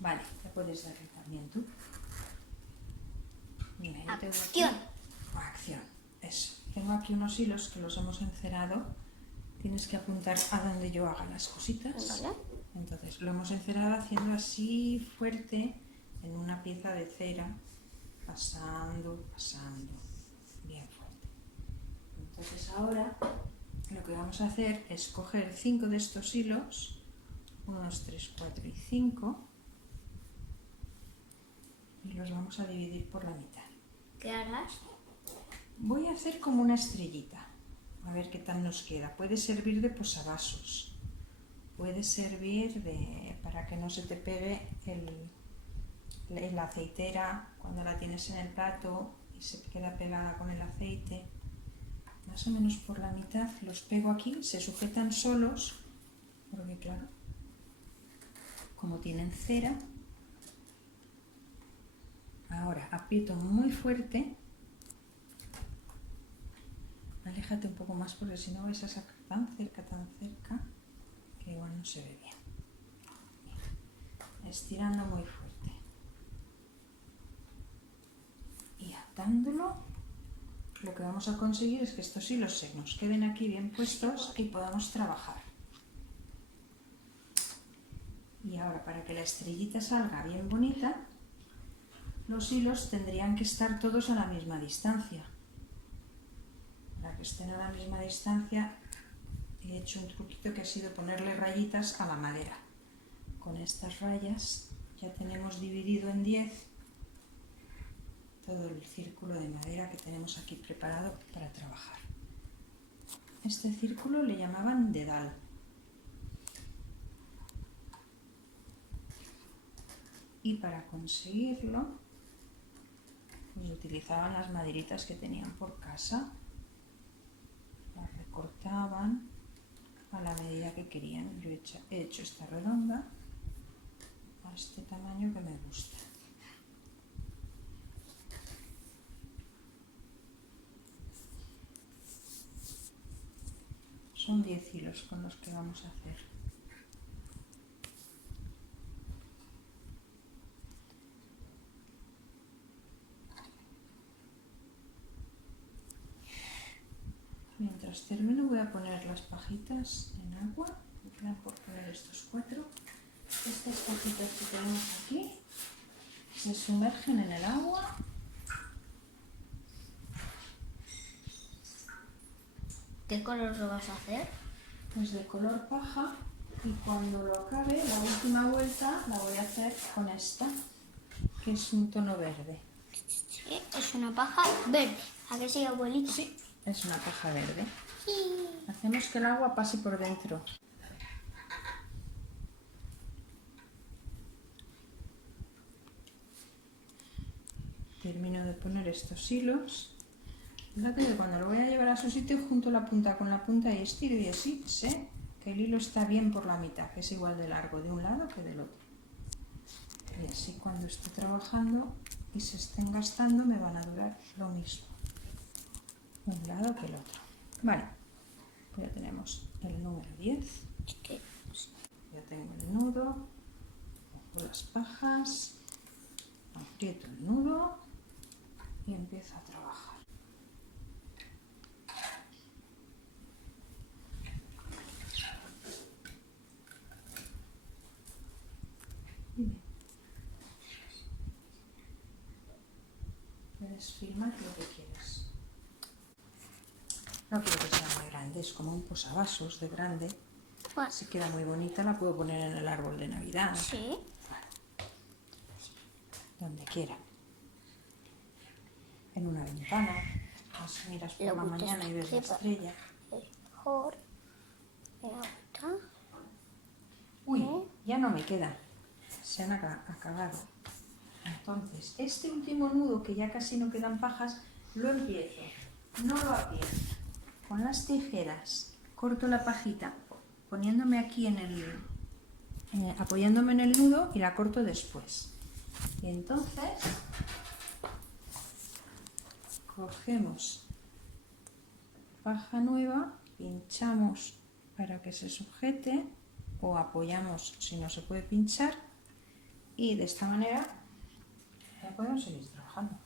Vale, te puedes darle también tú. Mira, yo tengo Acción. aquí... Acción, eso. Tengo aquí unos hilos que los hemos encerado. Tienes que apuntar a donde yo haga las cositas. Vale. Entonces, lo hemos encerado haciendo así fuerte en una pieza de cera, pasando, pasando, bien fuerte. Entonces ahora lo que vamos a hacer es coger 5 de estos hilos, 1, 2, 3, 4 y 5, y los vamos a dividir por la mitad. ¿Qué harás? Voy a hacer como una estrellita, a ver qué tal nos queda. Puede servir de posavasos, puede servir para que no se te pegue la aceitera cuando la tienes en el plato y se queda pegada con el aceite. Más o menos por la mitad los pego aquí, se sujetan solos, porque claro, como tienen cera. Ahora aprieto muy fuerte. Aléjate un poco más porque si no vais a sacar tan cerca, que igual no se ve bien. Estirando muy fuerte. Y atándolo, lo que vamos a conseguir es que estos hilos se nos queden aquí bien puestos y podamos trabajar. Y ahora, para que la estrellita salga bien bonita, los hilos tendrían que estar todos a la misma distancia. Para que estén a la misma distancia, he hecho un truquito que ha sido ponerle rayitas a la madera. Con estas rayas ya tenemos dividido en 10 todo el círculo de madera que tenemos aquí preparado para trabajar. Este círculo le llamaban dedal. Y para conseguirlo, pues utilizaban las maderitas que tenían por casa, las recortaban a la medida que querían. Yo he hecho esta redonda a este tamaño que me gusta. Son 10 hilos con los que vamos a hacer. Mientras termino voy a poner las pajitas en agua. Me quedan por poner estos 4. Estas pajitas que tenemos aquí se sumergen en el agua. ¿Qué color lo vas a hacer? Pues de color paja, y cuando lo acabe, la última vuelta la voy a hacer con esta, que es un tono verde. Sí, es una paja verde. ¿A qué sí, abuelita? Sí, es una paja verde. Sí. Hacemos que el agua pase por dentro. Termino de poner estos hilos. Fíjate que cuando lo voy a llevar a su sitio, junto la punta con la punta y estiro, y así sé que el hilo está bien por la mitad, que es igual de largo de un lado que del otro. Y así cuando esté trabajando y se estén gastando me van a durar lo mismo, un lado que el otro. Vale, pues ya tenemos el número 10. Ya tengo el nudo, cojo las pajas, aprieto el nudo y empiezo a trabajar. Bien. Puedes filmar lo que quieras. No quiero que sea muy grande, es como un posavasos de grande. Bueno, Se queda muy bonita, la puedo poner en el árbol de Navidad. sí. Donde quiera. En una ventana. Así miras por Lo la gustas mañana y ves la flipa. estrella. Mejor. Me gusta. Uy, ya no me queda. Se han acabado. Entonces, este último nudo, que ya casi no quedan pajas, lo empiezo. No lo aprieto. Con las tijeras corto la pajita, poniéndome aquí en el... apoyándome en el nudo, y la corto después. Y entonces cogemos paja nueva, pinchamos para que se sujete, o apoyamos si no se puede pinchar, Y de esta manera ya podemos seguir trabajando.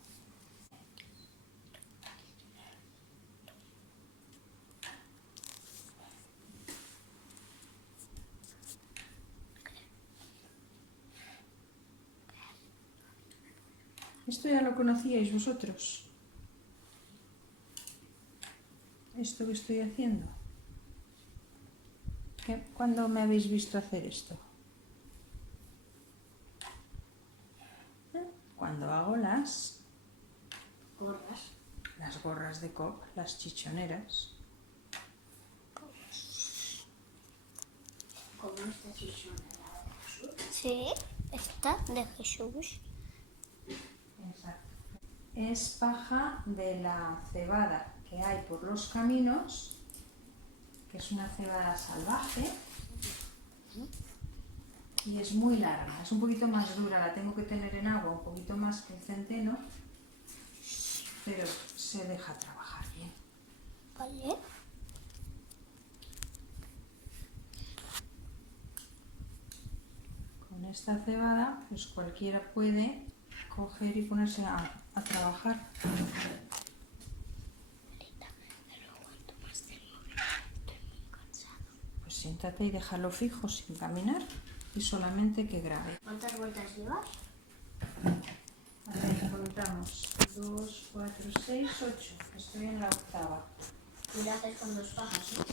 Esto ya lo conocíais vosotros. Esto que estoy haciendo. ¿Cuándo me habéis visto hacer esto? Cuando hago las gorras de coc, las chichoneras. ¿Cómo esta chichonera de Jesús? Sí, esta de Jesús. Exacto. Es paja de la cebada que hay por los caminos, que es una cebada salvaje y es muy larga, es un poquito más dura, la tengo que tener en agua un poquito más que el centeno, pero se deja trabajar bien. Vale. Con esta cebada, pues cualquiera puede coger y ponerse a trabajar. Pues siéntate y déjalo fijo sin caminar y solamente que grabe. ¿Cuántas vueltas llevas? A ver, contamos. 2, 4, 6, 8. Estoy en la octava. ¿Y la haces con 2 pajas, no?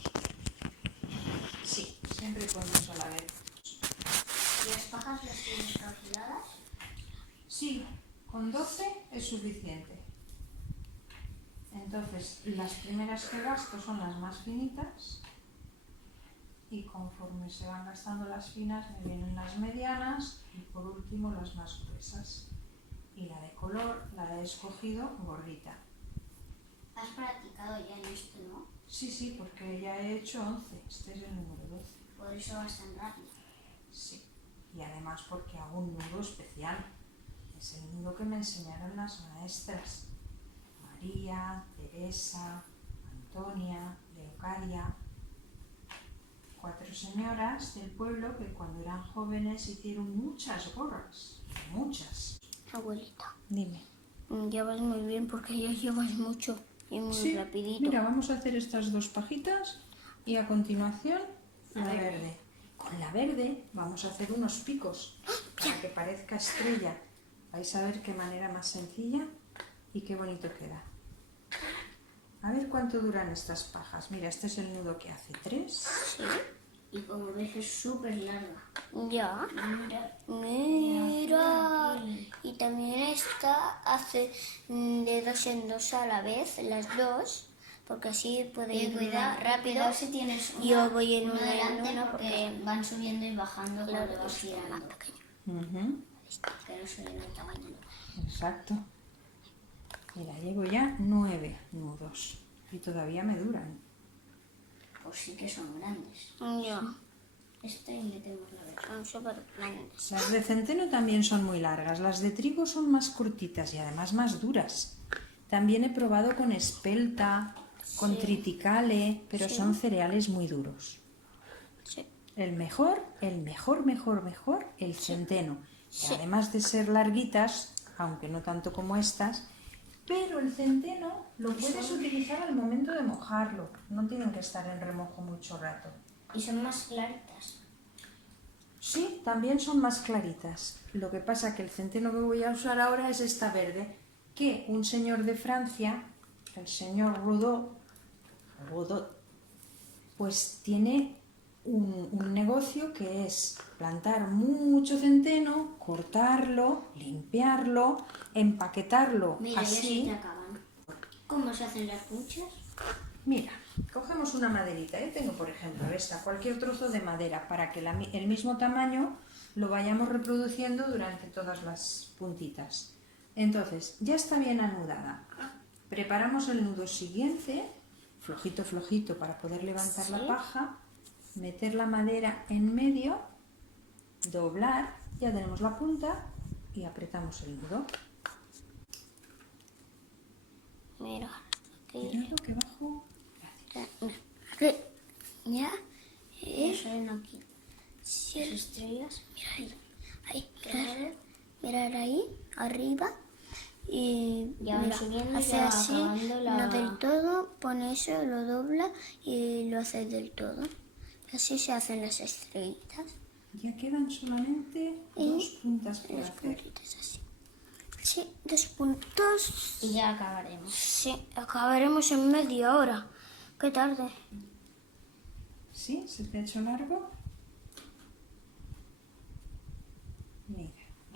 Sí, siempre con dos a la vez. ¿Y las pajas las tienes calculadas? Sí, con 12 es suficiente. Entonces, las primeras que gasto son las más finitas y conforme se van gastando las finas me vienen las medianas y por último las más gruesas. Y la de color la he escogido gordita. Has practicado ya en esto, ¿no? Sí, porque ya he hecho 11, este es el número 12. Por eso vas tan rápido. Sí, y además porque hago un nudo especial. Es el nudo que me enseñaron las maestras. María, Teresa, Antonia, Leocadia. 4 señoras del pueblo que cuando eran jóvenes hicieron muchas gorras. Muchas. Abuelita, Dime. llevas muy bien porque ya llevas mucho y muy Sí, rapidito. mira, vamos a hacer estas 2 pajitas y a continuación la verde. Con la verde vamos a hacer unos picos para que parezca estrella. Vais a ver qué manera más sencilla y qué bonito queda. A ver cuánto duran estas pajas. Mira, este es el nudo que hace 3. Sí. Y como ves es súper larga. Ya. Mira. Y también esta hace de 2 en 2 a la vez, las dos. Porque así puede ir más rápido. Si tienes una, Yo voy en una una delante porque van subiendo y bajando cuando vas es girando. más pequeño. Que no se ven el tamaño. Exacto. Mira, llevo ya 9 nudos y todavía me duran. Pues sí que son grandes. Ya. Este y metemos la vez. Son súper grandes. Las de centeno también son muy largas, las de trigo son más cortitas y además más duras. También he probado con espelta, con triticale, pero son cereales muy duros. Sí. El mejor, el centeno. Que además de ser larguitas, aunque no tanto como estas, pero el centeno lo puedes utilizar al momento de mojarlo. No tienen que estar en remojo mucho rato. Y son más claritas. Sí, también son más claritas. Lo que pasa que el centeno que voy a usar ahora es esta verde, que un señor de Francia, el señor Rodot, pues tiene un negocio que es plantar mucho centeno, cortarlo, limpiarlo, empaquetarlo Mira, ya se así. te acaban. ¿Cómo se hacen las puchas? Mira, cogemos una maderita. Yo tengo, por ejemplo, cualquier trozo de madera para que el mismo tamaño lo vayamos reproduciendo durante todas las puntitas. Entonces, ya está bien anudada. Preparamos el nudo siguiente, flojito, flojito, para poder levantar la paja, meter la madera en medio, doblar, ya tenemos la punta y apretamos el nudo. Mira. Aquí. Cuidado que bajo. Aquí. Ya. Eso ven aquí. Sí. Las estrellas. Mira ahí. Ahí, mirar ahí, arriba. Y Ya van mira, subiendo, hace ya así, acabando no del todo, pone eso, lo dobla y lo hace del todo. Y así se hacen las estrellitas. Ya quedan solamente Y 2 puntas por Los hacer. puntitos así. Sí, 2 puntos. Y ya acabaremos. Sí, acabaremos en media hora. Qué tarde. ¿Sí? ¿Se te ha hecho largo? Mira,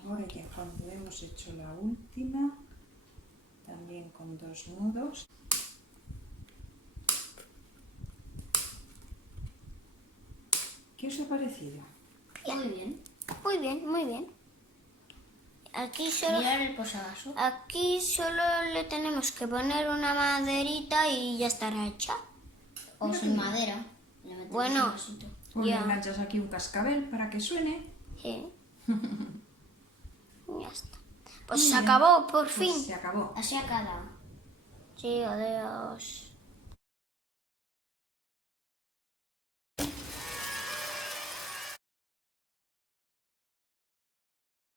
ahora ya cuando hemos hecho la última, también con 2 nudos. ¿Qué os ha parecido? Muy bien. Muy bien, muy bien. Aquí Mirar el posavasos. aquí solo le tenemos que poner una maderita y ya estará hecha. O sin madera. Le metemos Bueno. un vasito. O le Ya. enganchas aquí un cascabel para que suene. Sí. Ya está. Pues Muy se bien. acabó, por Pues fin. se acabó. Así a cada. Sí, adiós.